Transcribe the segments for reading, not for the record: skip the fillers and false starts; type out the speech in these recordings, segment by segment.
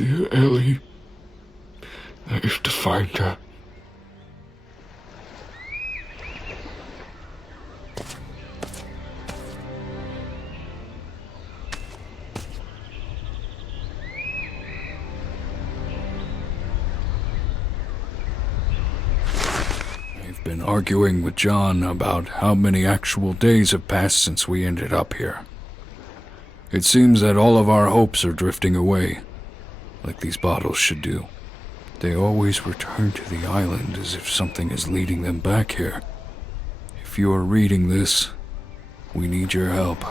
Dear Ellie, I have to find her. I've been arguing with John about how many actual days have passed since we ended up here. It seems that all of our hopes are drifting away, like these bottles should do. They always return to the island as if something is leading them back here. If you are reading this, we need your help.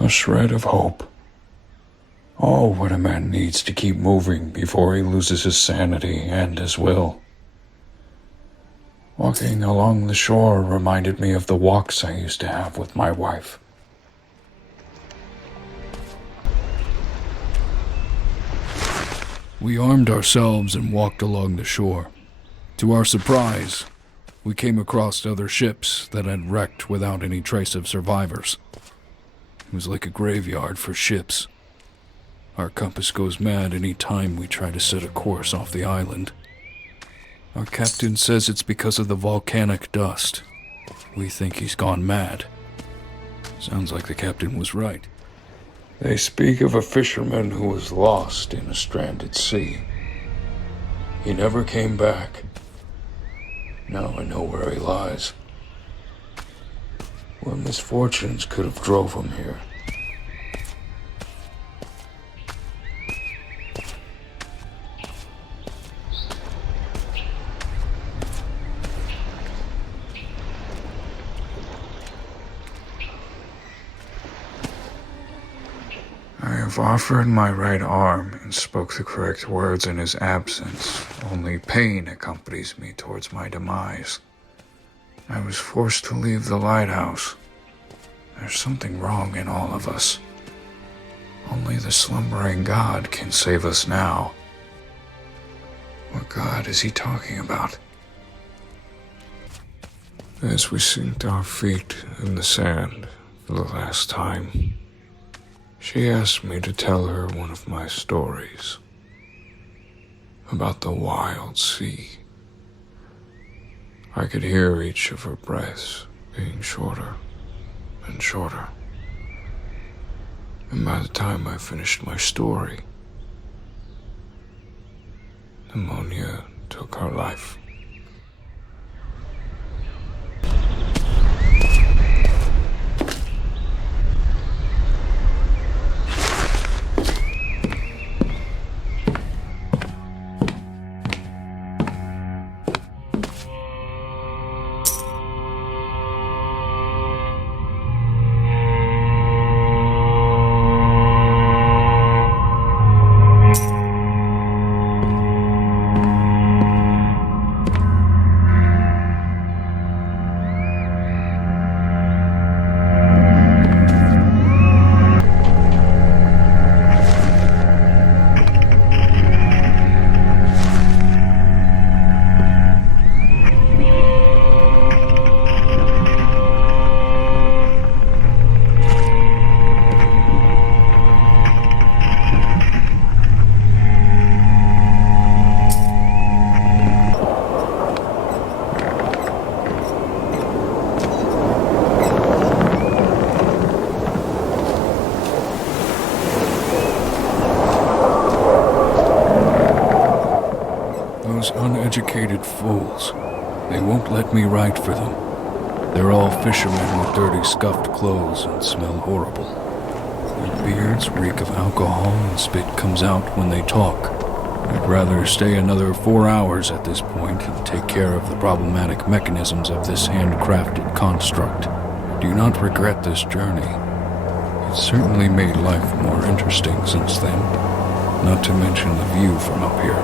A shred of hope. Oh, what a man needs to keep moving before he loses his sanity and his will. Walking along the shore reminded me of the walks I used to have with my wife. We armed ourselves and walked along the shore. To our surprise, we came across other ships that had wrecked without any trace of survivors. It was like a graveyard for ships. Our compass goes mad any time we try to set a course off the island. Our captain says it's because of the volcanic dust. We think he's gone mad. Sounds like the captain was right. They speak of a fisherman who was lost in a stranded sea. He never came back. Now I know where he lies. What misfortunes could have drove him here? I have offered my right arm and spoke the correct words in his absence. Only pain accompanies me towards my demise. I was forced to leave the lighthouse. There's something wrong in all of us. Only the slumbering God can save us now. What God is he talking about? As we sink our feet in the sand for the last time, she asked me to tell her one of my stories about the wild sea. I could hear each of her breaths being shorter and shorter. And by the time I finished my story, pneumonia took her life. Those uneducated fools. They won't let me write for them. They're all fishermen with dirty, scuffed clothes and smell horrible. Their beards reek of alcohol and spit comes out when they talk. I'd rather stay another 4 hours at this point and take care of the problematic mechanisms of this handcrafted construct. I do not regret this journey. It's certainly made life more interesting since then. Not to mention the view from up here.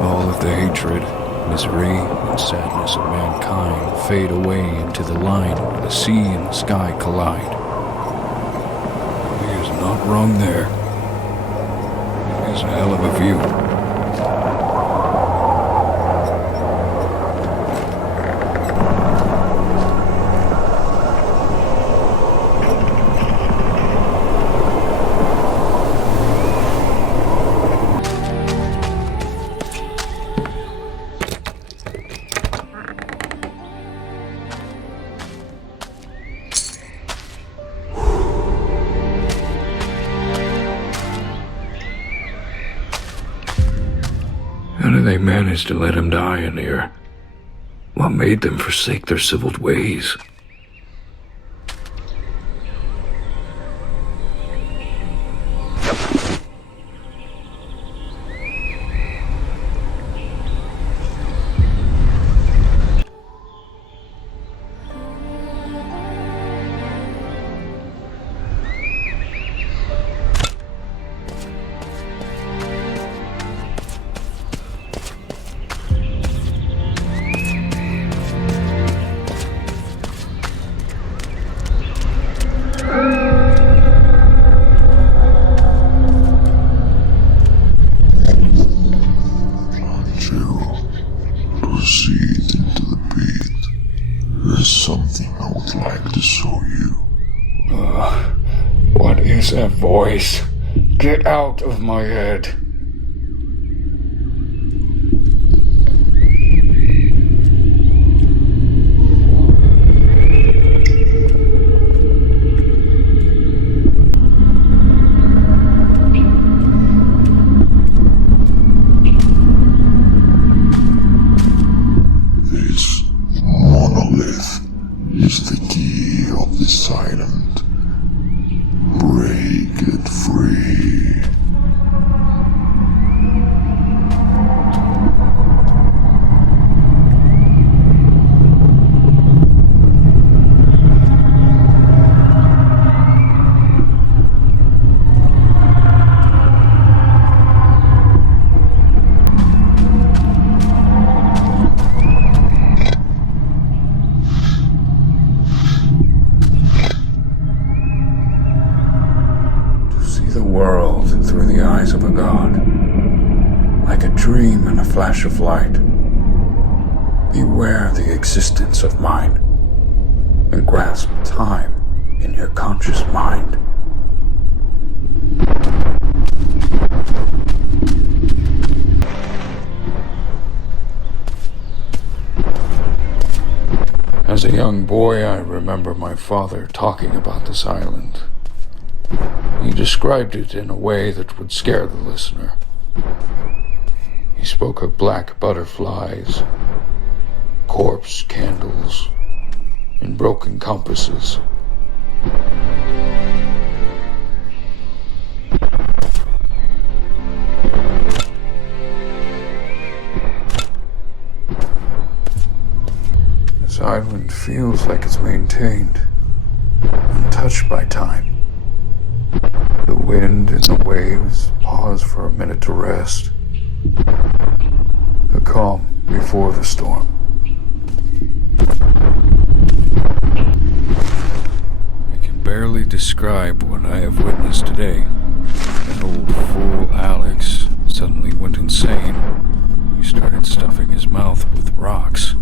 All of the hatred, misery, and sadness of mankind fade away into the line where the sea and the sky collide. not wrong there. It is a hell of a view. How did they manage to let him die in here? What made them forsake their civiled ways? Proceed into the pit. There's something I would like to show you. What is that voice? Get out of my head. This monolith is the key of this island. Break it free. The world through the eyes of a god, like a dream and a flash of light. Beware the existence of mind, and grasp time in your conscious mind. As a young boy, I remember my father talking about this island. He described it in a way that would scare the listener. He spoke of black butterflies, corpse candles, and broken compasses. This island feels like it's maintained, untouched by time. The wind and the waves pause for a minute to rest. A calm before the storm. I can barely describe what I have witnessed today. That old fool Alex suddenly went insane. He started stuffing his mouth with rocks.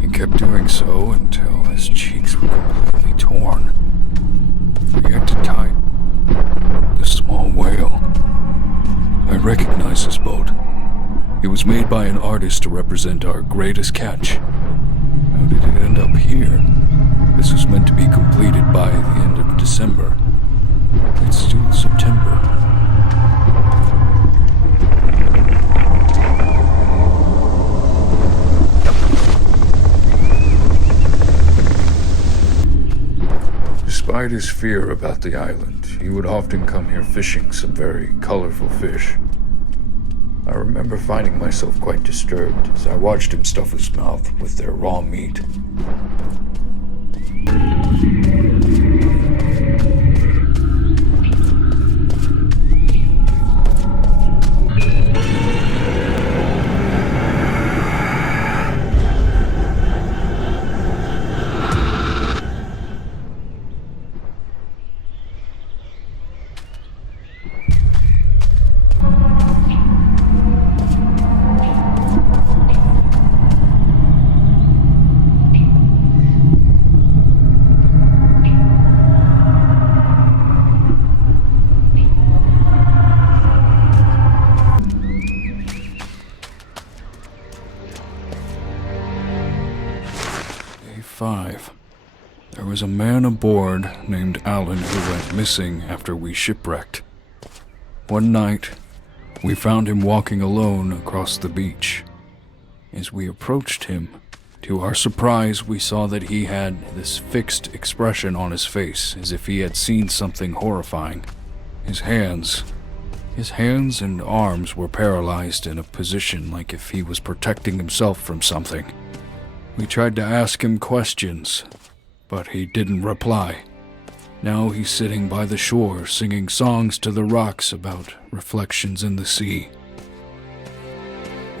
He kept doing so until his cheeks were completely torn. We had to tie the small whale. I recognize this boat. It was made by an artist to represent our greatest catch. How did it end up here? This was meant to be completed by the end of December. It's still September. Despite his fear about the island, he would often come here fishing some very colorful fish. I remember finding myself quite disturbed as I watched him stuff his mouth with their raw meat. 1995. There was a man aboard named Alan who went missing after we shipwrecked. One night, we found him walking alone across the beach. As we approached him, to our surprise, we saw that he had this fixed expression on his face, as if he had seen something horrifying. His hands and arms were paralyzed in a position like if he was protecting himself from something. We tried to ask him questions, but he didn't reply. Now he's sitting by the shore singing songs to the rocks about reflections in the sea.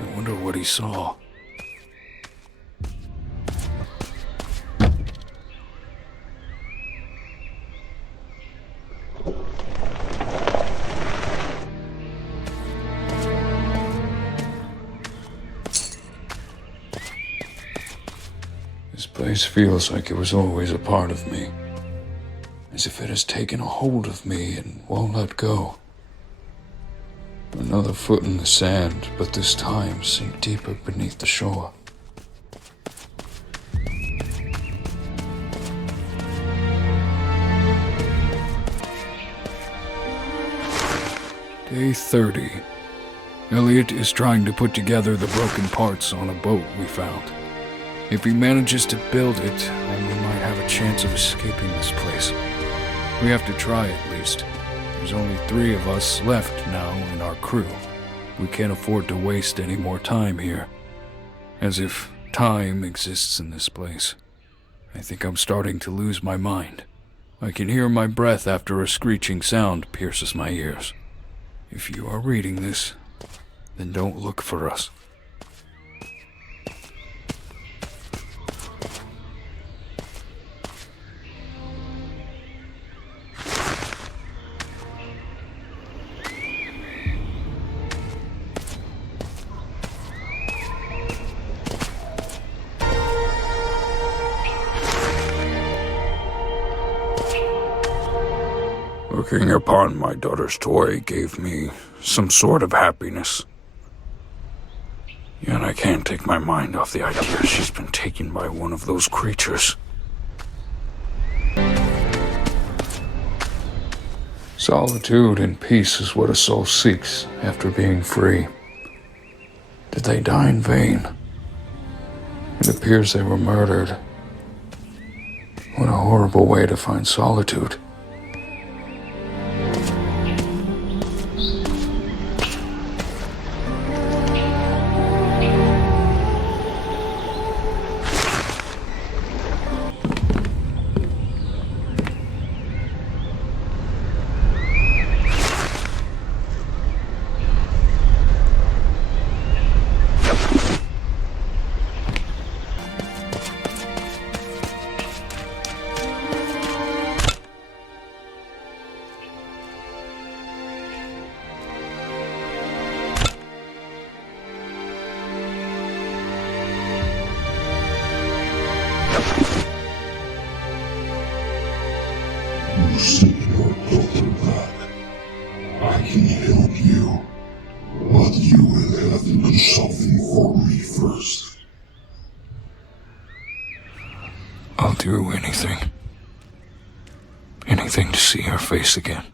I wonder what he saw. This place feels like it was always a part of me. As if it has taken a hold of me and won't let go. Another foot in the sand, but this time sink deeper beneath the shore. Day 30. Elliot is trying to put together the broken parts on a boat we found. If he manages to build it, then we might have a chance of escaping this place. We have to try at least. There's only 3 of us left now in our crew. We can't afford to waste any more time here. As if time exists in this place. I think I'm starting to lose my mind. I can hear my breath after a screeching sound pierces my ears. If you are reading this, then don't look for us. Looking upon my daughter's toy gave me some sort of happiness. Yet I can't take my mind off the idea she's been taken by one of those creatures. Solitude and peace is what a soul seeks after being free. Did they die in vain? It appears they were murdered. What a horrible way to find solitude. You seek your daughter back. I can help you, but you will have to do something for me first. I'll do anything. Anything to see her face again.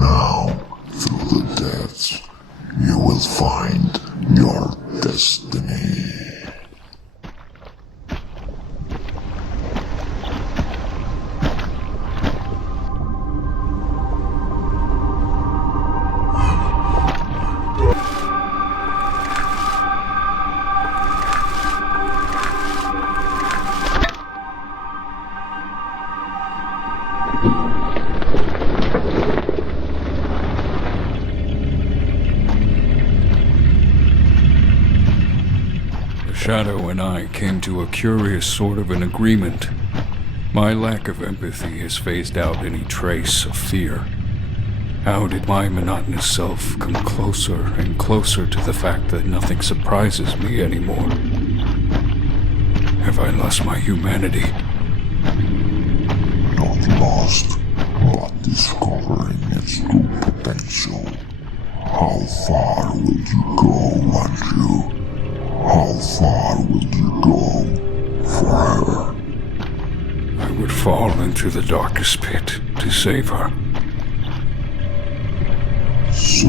Now, through the depths, you will find your destiny. The Shadow and I came to a curious sort of an agreement. My lack of empathy has phased out any trace of fear. How did my monotonous self come closer and closer to the fact that nothing surprises me anymore? Have I lost my humanity? Not lost, but discovering its true potential. How far will you go, Andrew? How far will you go? Forever? I would fall into the darkest pit to save her. So